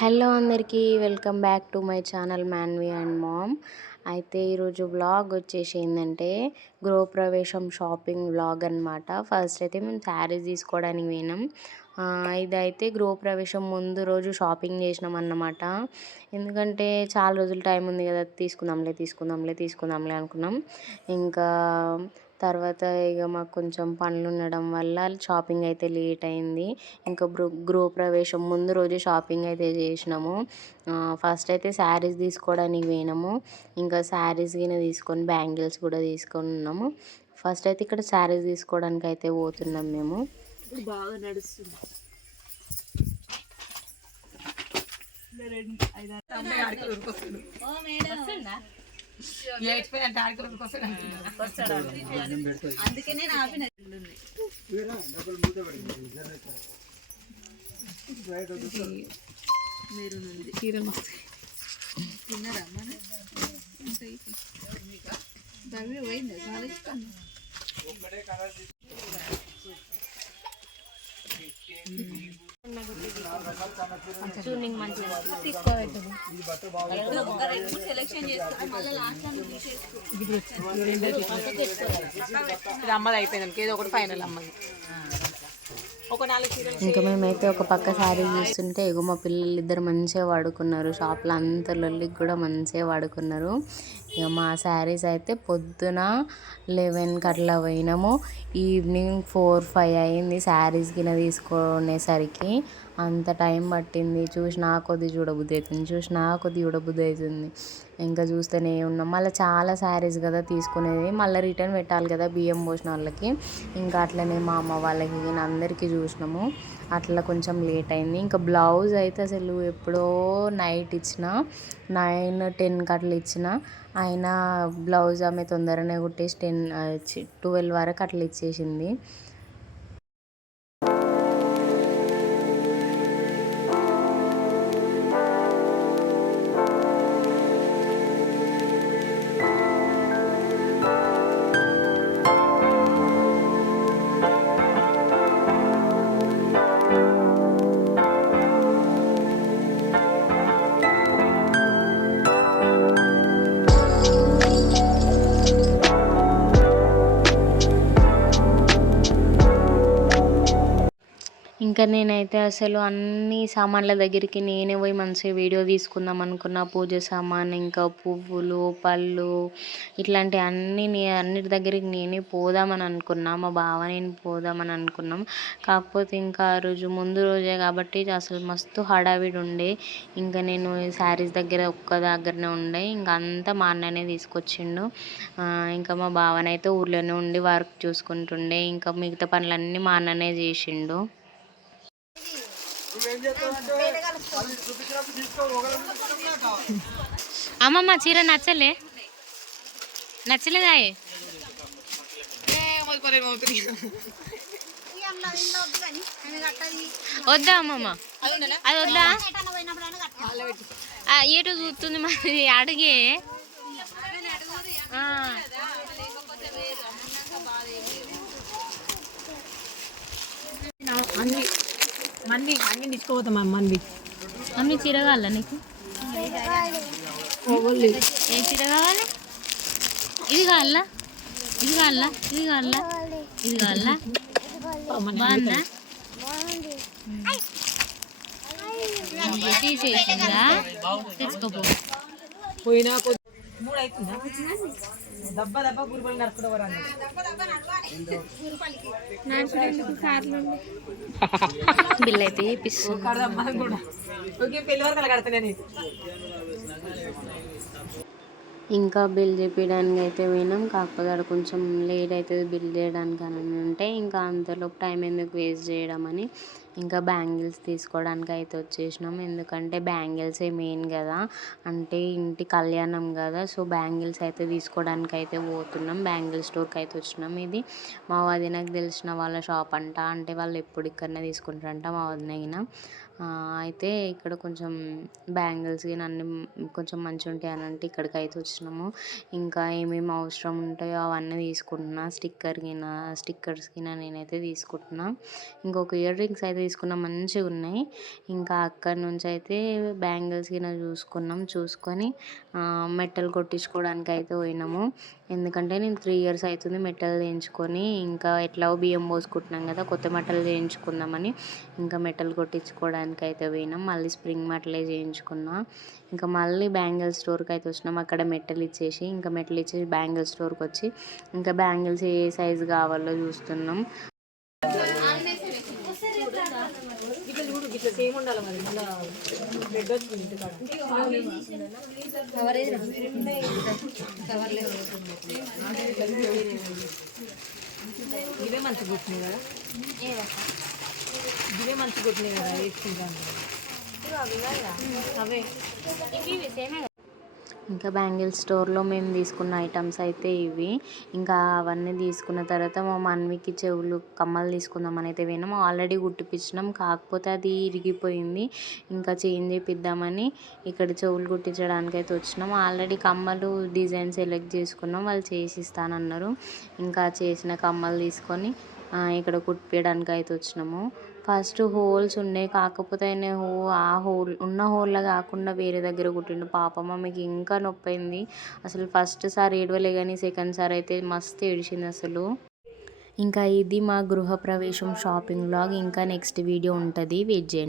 Hello అందరికీ welcome back to my channel Manvi and mom. అయితే ఈరోజు వ్లాగ్ వచ్చేసి ఏంటంటే గృహప్రవేశం షాపింగ్ వ్లాగ్ అనమాట ఫస్ట్ అయితే మేము శారీస్ తీసుకోవడానికి పోయినాం. ఇదైతే గృహప్రవేశం ముందు రోజు షాపింగ్ చేసినాం అన్నమాట. ఎందుకంటే చాలా రోజులు టైం ఉంది కదా తీసుకుందాంలే తీసుకుందాంలే తీసుకుందాంలే అనుకున్నాం. ఇంకా తర్వాత ఇక మాకు కొంచెం పనులు ఉండడం వల్ల షాపింగ్ అయితే లేట్ అయింది. ఇంకా గృ గృహప్రవేశం ముందు రోజు షాపింగ్ అయితే చేసినాము. ఫస్ట్ అయితే శారీస్ తీసుకోవడానికి పోయినాము. ఇంకా శారీస్ గిన తీసుకొని బ్యాంగిల్స్ కూడా తీసుకొని ఉన్నాము. ఫస్ట్ అయితే ఇక్కడ శారీస్ తీసుకోవడానికి అయితే పోతున్నాం మేము. బాగా నడుస్తుంది. అందుకే నేను ఆపిన మీరు తిన్నారా మన దవి పోయింది చేసుకుని మళ్ళీ లాస్ట్ ఇది అమ్మది అయిపోయింది ఏదో ఒకటి ఫైనల్ అమ్మది. ఒక నాలుగు చీరలు ఇంకా మేమైతే ఒక పక్క శారీ చూస్తుంటే ఎగుమ మా పిల్లలు ఇద్దరు మంచిగా వాడుకున్నారు. షాప్లో అంత లొల్లికి కూడా మంచిగా వాడుకున్నారు. ఇక మా శారీస్ అయితే పొద్దున లెవెన్కి అట్లా పోయినాము. ఈవినింగ్ ఫోర్ ఫైవ్ అయింది శారీస్ కింద తీసుకునేసరికి. అంత టైం పట్టింది. చూసి నా కొద్ది చూడబుద్ధి అవుతుంది చూసి నా కొద్ది చూడబుద్ధి అవుతుంది ఇంకా చూస్తూనే ఉన్నాం. మళ్ళీ చాలా శారీస్ కదా తీసుకునేది. మళ్ళీ రిటర్న్ పెట్టాలి కదా బియ్యం పోసిన వాళ్ళకి. ఇంకా అట్లనే మా అమ్మ వాళ్ళకి నేను అందరికీ చూసినాము. అట్లా కొంచెం లేట్ అయింది. ఇంకా బ్లౌజ్ అయితే అసలు ఎప్పుడో నైట్ ఇచ్చిన నైన్ టెన్కి అట్లా ఇచ్చిన అయినా బ్లౌజ్ ఆమె తొందరనే కుట్టేసి టెన్ ట్వెల్వ్ వరకు అట్లా ఇచ్చేసింది. ఇంకా నేనైతే అసలు అన్ని సామాన్ల దగ్గరికి నేనే పోయి మంచిగా వీడియో తీసుకుందాం అనుకున్న. పూజ సామాన్ ఇంకా పువ్వులు పళ్ళు ఇట్లాంటి అన్ని నే అన్నిటి దగ్గరికి నేనే పోదామని అనుకున్నా. మా బావ నేను పోదామని అనుకున్నాం. కాకపోతే ఇంకా ఆ రోజు ముందు రోజే కాబట్టి అసలు మస్తు హడావిడి ఉండే. ఇంకా నేను శారీస్ దగ్గర ఒక్క దగ్గరనే ఉండే. ఇంకా అంతా మా అన్ననే తీసుకొచ్చిండు. ఇంకా మా బావనైతే ఊర్లోనే ఉండి వర్క్ చూసుకుంటుండే. ఇంకా మిగతా పనులన్నీ మా అన్ననే చేసిండు. అమ్మమ్మ చీర నచ్చలే. నచ్చలేదా వద్దా అమ్మమ్మ? అది వద్దా? ఏటో చూస్తుంది మరి? అడిగే. అన్ని మన్ని అన్ని తీసుకోపోతాం మన్ని అమ్మి చీర కావాలా నీకు? ఏ చీర కావాలి ఇది కావాలా? ఇది కావాలా? ఇది కావాలా? ఇది కావాలా? బాగుందా? తీసేసిందా? తెచ్చుకోపో. పోయినా మూడు అవుతుందా దెబ్బ దెబ్బ గురుబలి నడుపుకోవరా బిల్ అయితే కడదమ్మా కూడా ఓకే పెళ్ళి వరకు అలా కడతా నేను. ఇంకా బిల్ చేపించడానికి అయితే పోయినాం. కాకపోతే అక్కడ కొంచెం లేట్ అవుతుంది బిల్ చేయడానికి అని అంటే ఇంకా అంతలోపు టైం ఎందుకు వేస్ట్ చేయడం అని. ఇంకా బ్యాంగిల్స్ తీసుకోవడానికి అయితే వచ్చేసినాం. ఎందుకంటే బ్యాంగిల్సే మెయిన్ కదా. అంటే ఇంటి కళ్యాణం కదా. సో బ్యాంగిల్స్ అయితే తీసుకోవడానికి అయితే పోతున్నాం. బ్యాంగిల్ స్టోర్కి అయితే వచ్చినాం. ఇది మా వదినకు తెలిసిన వాళ్ళ షాప్ అంట. అంటే వాళ్ళు ఎప్పుడు ఇక్కడనే తీసుకుంటారంట మా వదిన అయితే ఇక్కడ కొంచెం బ్యాంగిల్స్ అన్ని కొంచెం మంచిగా ఉంటాయి అని అంటే ఇక్కడికి అయితే వచ్చినాము. ఇంకా ఏమేమి అవసరం ఉంటాయో అవన్నీ తీసుకుంటున్నా. స్టిక్కర్ గిన స్టిక్కర్స్ గిన నేనైతే తీసుకుంటున్నా. ఇంకొక ఇయర్ రింగ్స్ అయితే తీసుకున్న మంచిగా ఉన్నాయి. ఇంకా అక్కడి నుంచి అయితే బ్యాంగిల్స్ గిన చూసుకున్నాం. చూసుకొని మెట్టలు కొట్టించుకోవడానికి అయితే పోయినాము. ఎందుకంటే నేను త్రీ ఇయర్స్ అవుతుంది మెట్టలు చేయించుకొని ఇంకా ఎట్లా బియ్యం పోసుకుంటున్నాం కదా కొత్త మెట్టలు చేయించుకుందామని ఇంకా మెట్టలు కొట్టించుకోవడానికి అయితే పోయినాం. మళ్ళీ స్ప్రింగ్ మెట్టలే చేయించుకున్నా. ఇంకా మళ్ళీ బ్యాంగిల్ స్టోర్కి అయితే వచ్చినాం. అక్కడ మెట్టలు ఇచ్చేసి ఇంకా మెట్టలు ఇచ్చేసి బ్యాంగిల్ స్టోర్కి వచ్చి ఇంకా బ్యాంగిల్స్ ఏ సైజు కావాలో చూస్తున్నాం. ఇట్లా సేమ్ ఉండాలి మరి. మళ్ళీ రెడ్ వచ్చింది ఇంటికాడ ఇవే మంచి గుట్టినాయి కదా? ఇవే మంచి గుట్టినాయి కదా వేసుకుంటాను. అవే ఇంకా బ్యాంగిల్ స్టోర్లో మేము తీసుకున్న ఐటమ్స్ అయితే ఇవి. ఇంకా అవన్నీ తీసుకున్న తర్వాత మా మన్వికి చెవులు కమ్మలు తీసుకుందామని అయితే పోయినాము ఆల్రెడీ కుట్టిపించినాం కాకపోతే అది ఇరిగిపోయింది. ఇంకా చేంజ్ చేపిద్దామని ఇక్కడ చెవులు కుట్టించడానికి అయితే వచ్చినాం. ఆల్రెడీ కమ్మలు డిజైన్ సెలెక్ట్ చేసుకున్నాం. వాళ్ళు చేసిస్తానన్నారు. ఇంకా చేసిన కమ్మలు తీసుకొని ఇక్కడ కుట్టించడానికి అయితే వచ్చినాము. ఫస్ట్ హోల్స్ ఉన్నాయి. కాకపోతే ఆయన హో ఆ హోల్ ఉన్న హోల్లో కాకుండా వేరే దగ్గర కుట్టిండు. పాపం ఆమెకి ఇంకా నొప్పి అయింది అసలు ఫస్ట్ సారి ఏడవలే కానీ సెకండ్ సారి అయితే మస్తు ఏడిచింది అసలు. ఇంకా ఇది మా గృహప్రవేశం షాపింగ్ బ్లాగ్ ఇంకా నెక్స్ట్ వీడియో ఉంటుంది. వెయిట్ చేయండి.